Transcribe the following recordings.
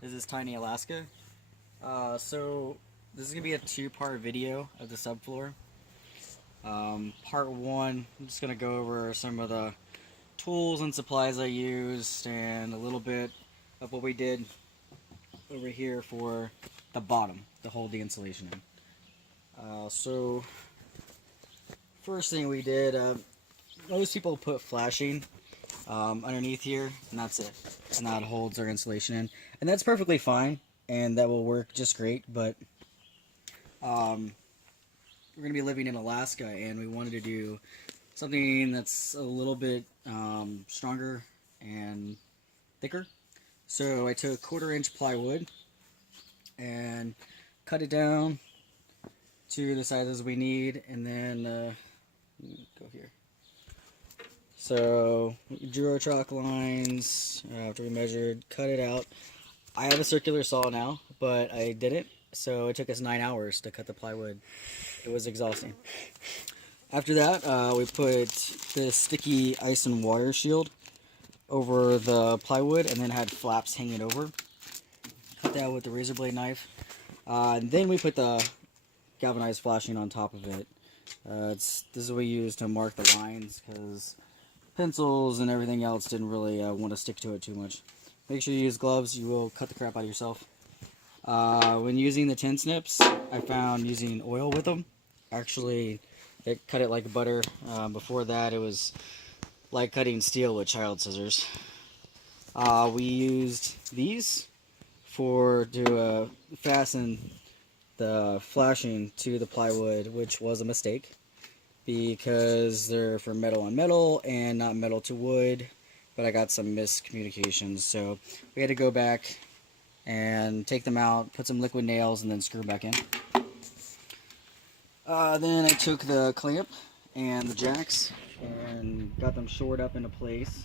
This is Tiny Alaska. So this is going to be a two-part video of the subfloor. Part one, I'm just going to go over some of the tools and supplies I used and a little bit of what we did over here for the bottom to hold the insulation in. So first thing we did, most people put flashing underneath here, and that's it, and that holds our insulation in, and that's perfectly fine, and that will work just great. But we're gonna be living in Alaska, and we wanted to do something that's a little bit stronger and thicker. So I took 1/4-inch plywood and cut it down to the sizes we need, and then go here. So drew our chalk lines after we measured, cut it out. I have a circular saw now, but I didn't, so it took us 9 hours to cut the plywood. It was exhausting. After that, we put this sticky ice and water shield over the plywood, and then had flaps hanging over. Cut that with the razor blade knife. And then we put the galvanized flashing on top of it. This is what we use to mark the lines, because pencils and everything else didn't really want to stick to it too much. Make sure you use gloves, you will cut the crap out of yourself. When using the tin snips, I found using oil with them, actually it cut it like butter. Before that it was like cutting steel with child scissors. We used these to fasten the flashing to the plywood, which was a mistake, because they're for metal on metal and not metal to wood, but I got some miscommunications, so we had to go back and take them out, put some liquid nails, and then screw back in. Then I took the clamp and the jacks and got them shored up into place,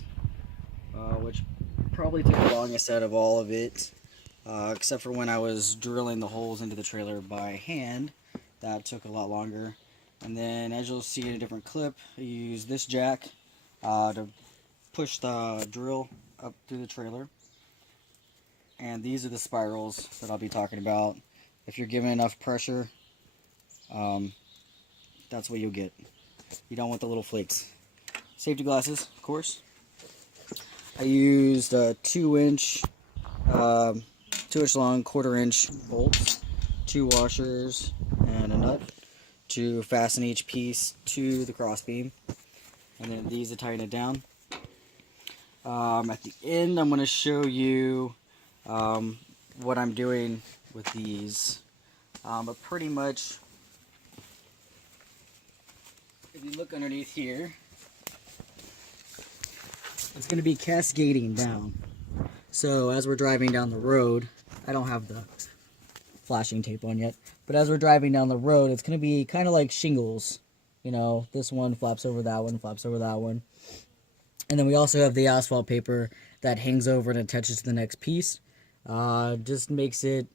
which probably took the longest out of all of it, except for when I was drilling the holes into the trailer by hand. That took a lot longer. And then, as you'll see in a different clip, I use this jack to push the drill up through the trailer. And these are the spirals that I'll be talking about. If you're given enough pressure, that's what you'll get. You don't want the little flakes. Safety glasses, of course. I used a 2-inch long 1/4-inch bolts, 2 washers, and a nut to fasten each piece to the crossbeam, and then these to tighten it down. At the end, I'm going to show you what I'm doing with these, but pretty much, if you look underneath here, it's going to be cascading down. So as we're driving down the road, I don't have the flashing tape on yet, but as we're driving down the road, it's going to be kind of like shingles. You know, this one flaps over that one, flaps over that one. And then we also have the asphalt paper that hangs over and attaches to the next piece. Just makes it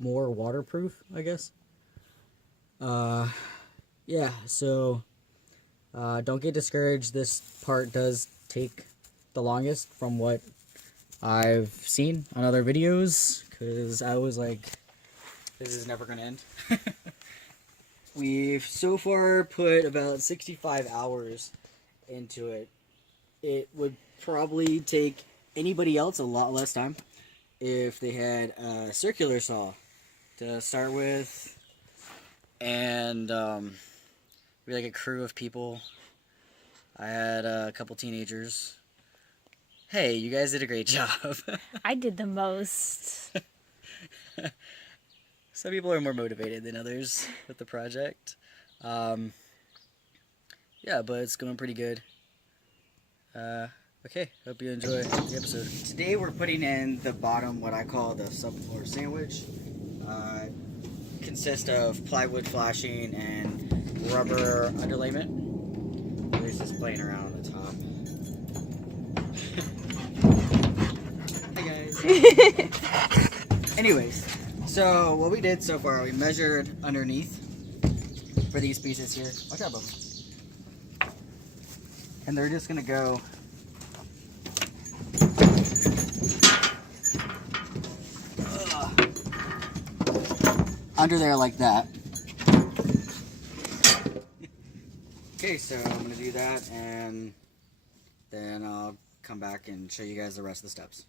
more waterproof, I guess. Yeah, so don't get discouraged. This part does take the longest from what I've seen on other videos, because I was like, this is never going to end. We've so far put about 65 hours into it. It would probably take anybody else a lot less time if they had a circular saw to start with, and be like a crew of people. I had a couple teenagers. Hey, you guys did a great job. I did the most. Some people are more motivated than others with the project. Yeah, but it's going pretty good. Okay, hope you enjoy the episode. Today we're putting in the bottom, what I call the subfloor sandwich. Consists of plywood flashing and rubber underlayment. This is playing around on the top. Anyways, so what we did so far, we measured underneath for these pieces here. Watch out, Bubba. And they're just gonna go under there like that. Okay, so I'm gonna do that, and then I'll come back and show you guys the rest of the steps.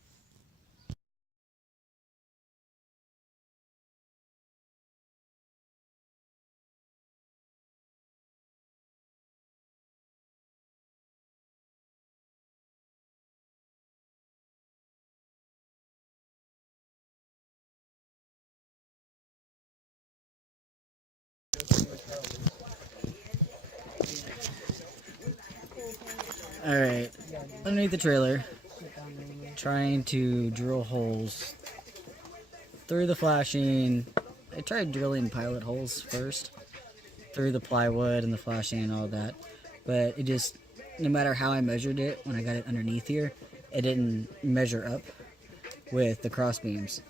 Alright, underneath the trailer, trying to drill holes through the flashing. I tried drilling pilot holes first, through the plywood and the flashing and all that, but it just, no matter how I measured it, when I got it underneath here, it didn't measure up with the cross beams.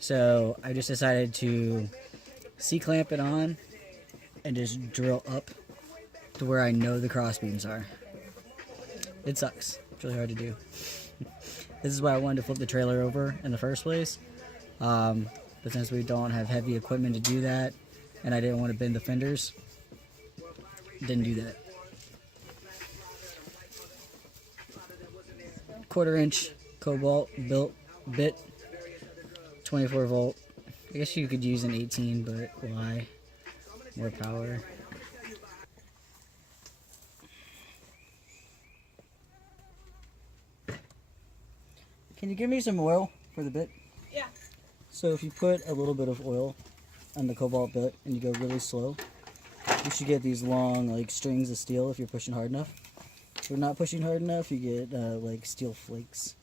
So I just decided to C-clamp it on and just drill up to where I know the cross beams are. It sucks. It's really hard to do. This is why I wanted to flip the trailer over in the first place. But since we don't have heavy equipment to do that, and I didn't want to bend the fenders, didn't do that. 1/4 inch cobalt built bit, 24 volt. I guess you could use an 18, but why? More power. Can you give me some oil for the bit? Yeah. So if you put a little bit of oil on the cobalt bit and you go really slow, you should get these long like strings of steel if you're pushing hard enough. If you're not pushing hard enough, you get like steel flakes.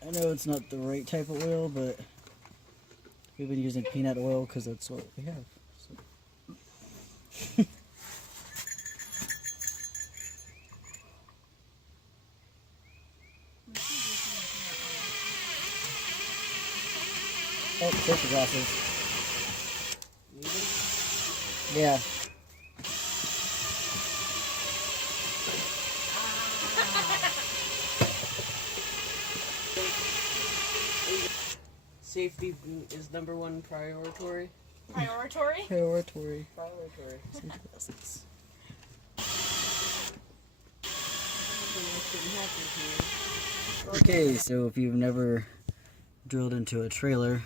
I know it's not the right type of oil, but we've been using peanut oil because that's what we have. So. Oh, safety glasses. Yeah. Safety is #1 priority. Prioritory? Priority. Priority. Safety glasses. Okay, so if you've never drilled into a trailer,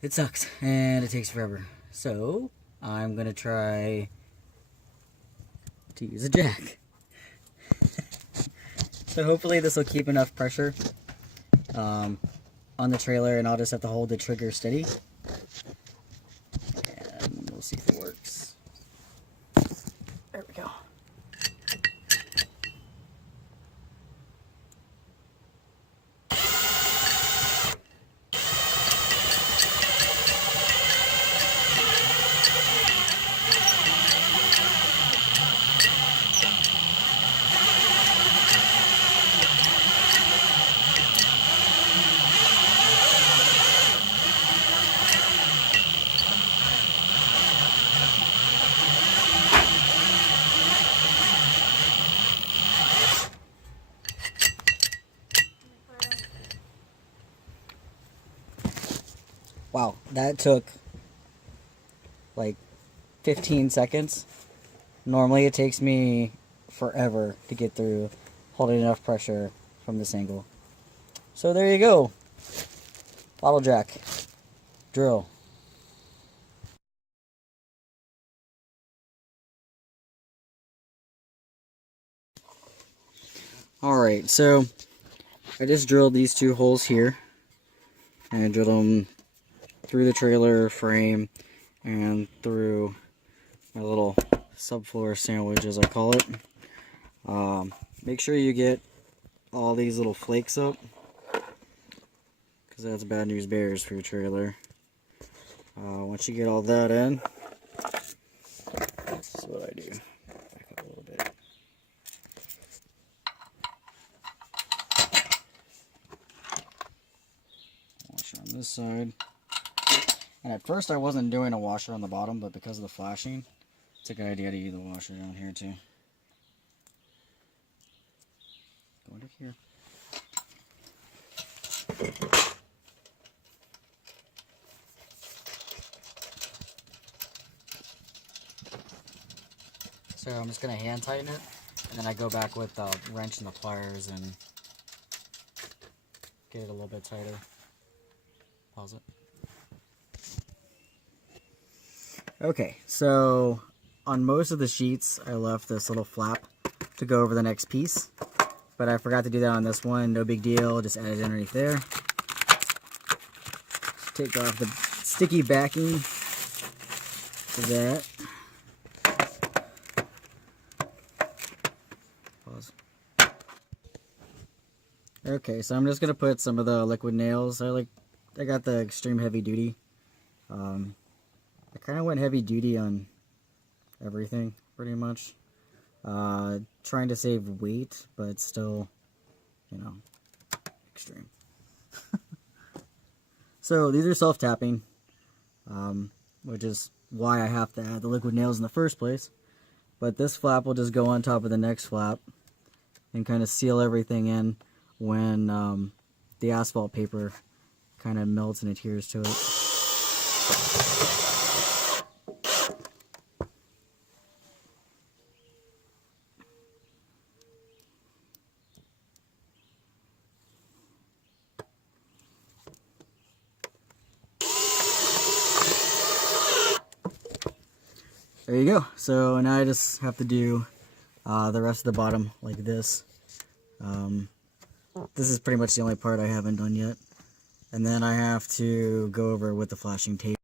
it sucks and it takes forever. So I'm gonna try to use a jack. So hopefully this will keep enough pressure on the trailer, and I'll just have to hold the trigger steady, and we'll see if it works. There we go. Wow, that took like 15 seconds. Normally it takes me forever to get through holding enough pressure from this angle. So there you go. Bottle jack. Drill. Alright, so I just drilled these 2 holes here. And I drilled them through the trailer frame and through my little subfloor sandwich, as I call it. Make sure you get all these little flakes up, because that's bad news bears for your trailer. Once you get all that in, this is what I do. Back up a little bit. this side. And at first I wasn't doing a washer on the bottom, but because of the flashing, it's a good idea to use the washer down here too. Go under here. So I'm just going to hand tighten it, and then I go back with the wrench and the pliers and get it a little bit tighter. Pause it. Okay, so on most of the sheets I left this little flap to go over the next piece, but I forgot to do that on this one. No big deal, just add it underneath there. Take off the sticky backing for that. Pause. Okay, so I'm just gonna put some of the liquid nails. I got the extreme heavy duty. I kind of went heavy duty on everything pretty much. Trying to save weight, but still, you know, extreme. So these are self-tapping, which is why I have to add the liquid nails in the first place. But this flap will just go on top of the next flap and kind of seal everything in when the asphalt paper kind of melts and adheres to it. There you go. So now I just have to do the rest of the bottom like this. This is pretty much the only part I haven't done yet. And then I have to go over with the flashing tape.